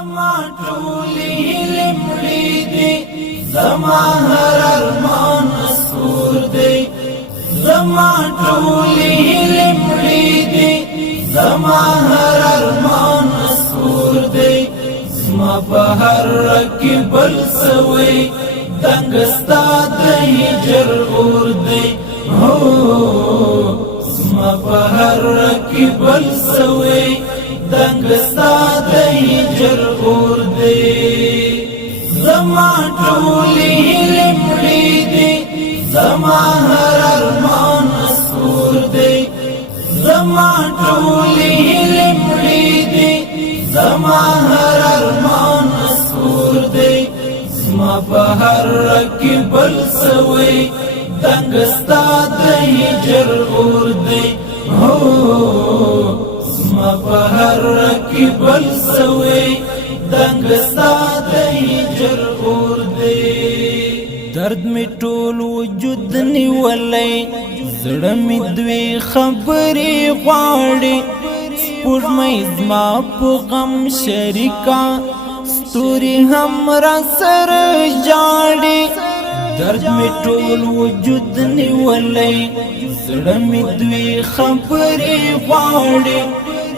زما ټولې هیلې مړې دي، زما هر ارمان سور دی. زما ټولې هیلې مړې دي، زما هر ارمان سور دی. زما په هر کې بل سوی دنګ ستا د هجر اور دی. هو زما په هر کې بل سوی دنګ ستا د هجر اور دی. زما ټولې هیلې مړې دي، زما هر ارمان سور دی. زما ټولې هیلې مړې دي، زما هر ارمان سور دی. زما په هر کې بل سوی دنګ ستا د هجر اور دی. هو زما په هر کې بل سوی دنګ ستا د هجر اور دی. درد می ټول وجود نیولی، زړه می دوی خبرې غواړي. سپوږمۍ زما په غم شریکه، ستوري هم را سره ژاړي. درد می ټول وجود نیولی، زړه می دوی خبرې غواړي.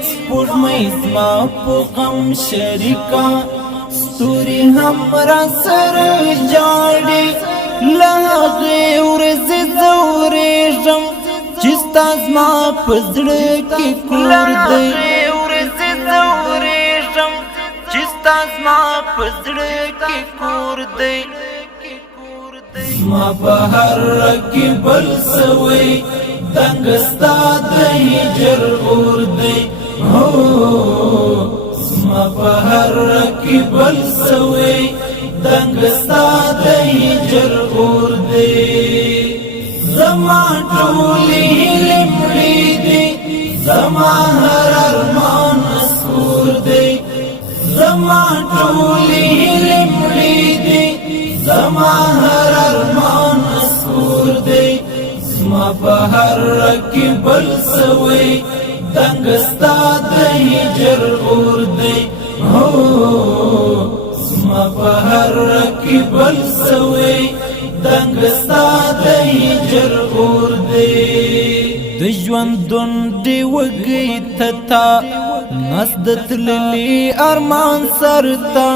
سپوږمۍ زما په غم شریکه، ستوري هم را سره ژاړي. له هغې ورځې زه وریږم چې ستا زما په زړه کې کور دی. زما په هر کې بل سوی دنګ ستا د هجر اور دی. هو زما په هر کې بل سوی دنګ ستا د هجر اور دی. زما ټولې هیلې مړې دي، زما هر ارمان سور دی. زما ټولې هیلې مړې دي، زما هر ارمان سور دی. زما په هر کې بل سوی دنګ ستا د هجر اور دی. هو زما په هر کې بل سوی دنګ ستا د هجر اور دی. د ژوندون دی وږی تتا نس د تللی ارمان سرتا،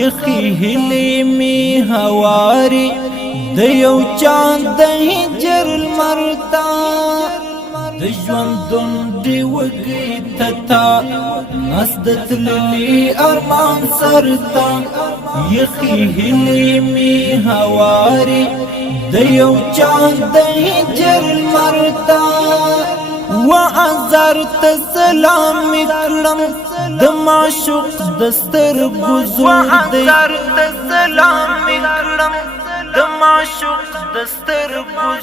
یخی هیلې می هواري د یو چاند د هجر المرتا. د ژوندون دی وږی تتا نس د تللی ارمان سرتا، یخی هیلې می هواري د یو چاند د هجر المرتا. و ازار ته سلام کړم د معشوق د سترګو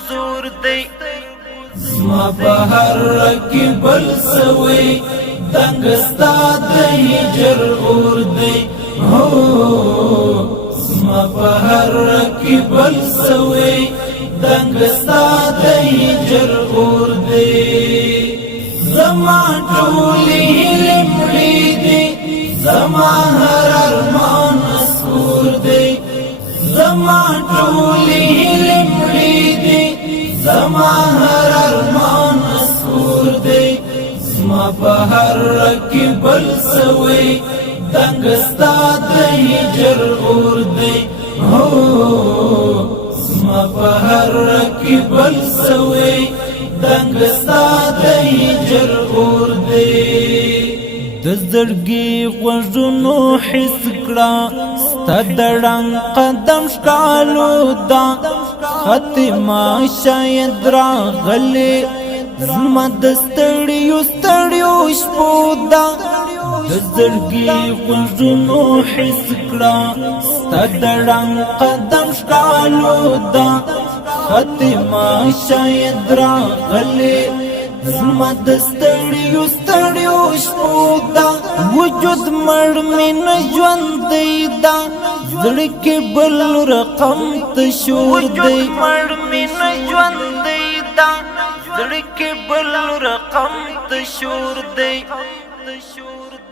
زور دی. زما په هر کې بل سوی دنګ ستا د هجر اور دی. هو زما په هر کې بل سوی دنګ ستا د هجر اور دی. زما ټولې هیلې مړې دي، زما هر ارمان سور دی. زما ټولې هیلې مړې دي، زما هر ارمان سور دی. زما په هر کې بل سوی دنګ ستا د هجر اور دی. هو زما په هر کې بل سوی دنګ ستا د هجر اور دی. د زړګي غوږونو حس کړه ستا د ړنګ قدم ښکالو ده. ختمه شاید راغلې زما د ستړیو ستړیو شپو ده. د زړګي غوږونو حس کړه ستا د ړنګ قدم ښکالو ده. ختمه شاید راغلې زما د ستړیو ستړیو شپو ده. وجود مړ مې نه ژوندی ده، زړه کې بل رقم ته شور دی. زړه کې بل رقم ته شور دی.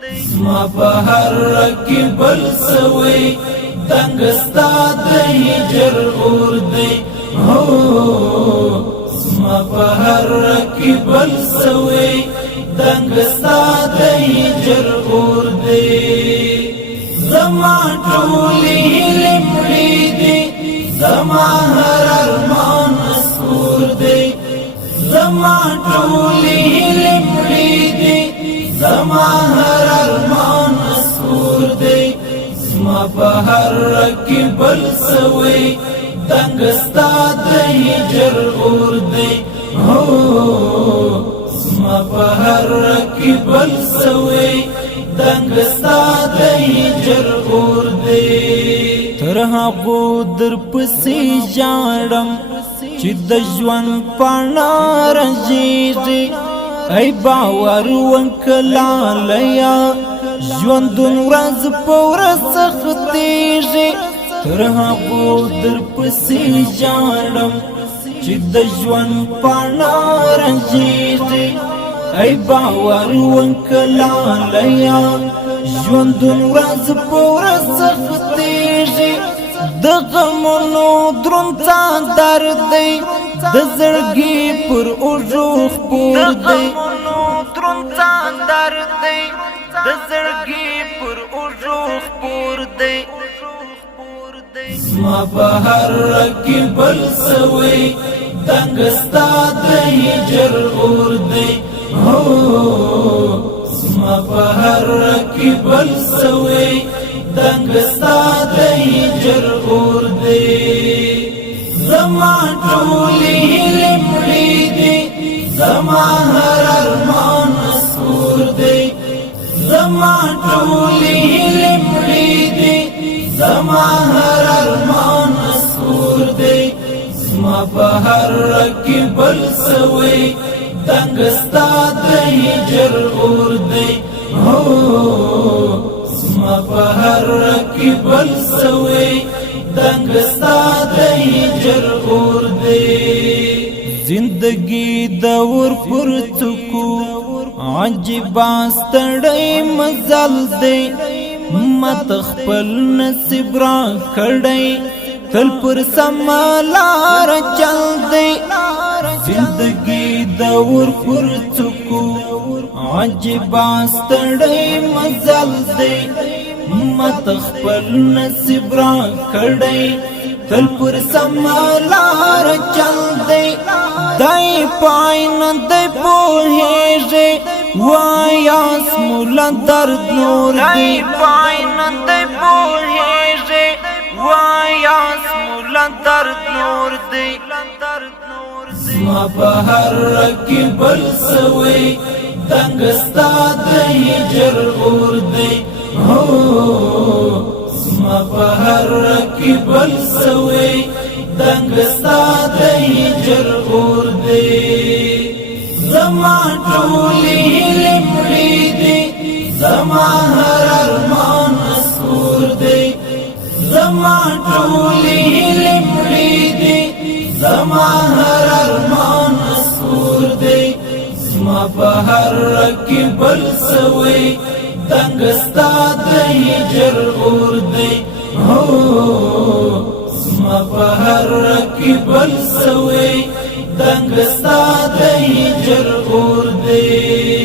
زما په هر رکی بل سوی دنګستا د هجر اور دی هو زما په هر رکی بل سوی دنګستا د هجر اور دی زما ټولې هیلې مړې دي زما هر ارمان سور دی زما ټولې هیلې مړې دي زما هر ارمان سور دی زما په هر رکی بل سوی دنګستا د هجر اور دی هو زما په هر رکی بل سوی دنګستا د هجر اور دی تر هغو در پسې ژاړم چې د ژوند پاڼه رژېږي ای باور وکړه ژوندون ورځ په ورځ سختېږي تر هغو در پسې ژاړم چې د ژوند پاڼه رژېږي ای باور وکړه ژوندون ورځ په ورځ سختېږي د غمونو دروند څادر دی د زړګي پر اوږو خپور دی د زړګي پر اوږو خپور دی زما په هر رکی بل سوی دنګستا د هجر اور دی هو زما په هر رکی بل سوی دنګستا د هجر اور دی زما ټولې هیلې مړې دي زما هر ارمان سور دی زما ټولې هیلې مړې دي زما هر ارمان سور دی زما په هر رکی بل سوی دنګستا د هجر اور دی هو زما په هر رکی بل سوی دنګستا د هجر اور دی زندگی دور پر څکو عجیبا ستړی مزل دی مت خپل نصیب را کړی تل پر سما لار چل دی زندگی دور پر څکو عجیبا ستړی مزل دی مت خپل نصیب را کړی تل پر سما لار چل دی دای پای نه دی پوهیږي وایاس مولا درد نور دی پای نه دی پوهیږي وایاس مولا درد نور دی زما په هر رکی بل سوی دنګستا د هجر اور دی هو زما په هر رکی بل سوی دنګستا د هجر اور دی زما ټولې هیلې مړې دي زما هر ارمان سور دی زما ټولې هیلې مړې دي زما هر ارمان سور دی زما په هر رکی بل سوی دنګستا د هجر اور دی هو زما په هر رکی بل سوی دنګستا د هجر اور دی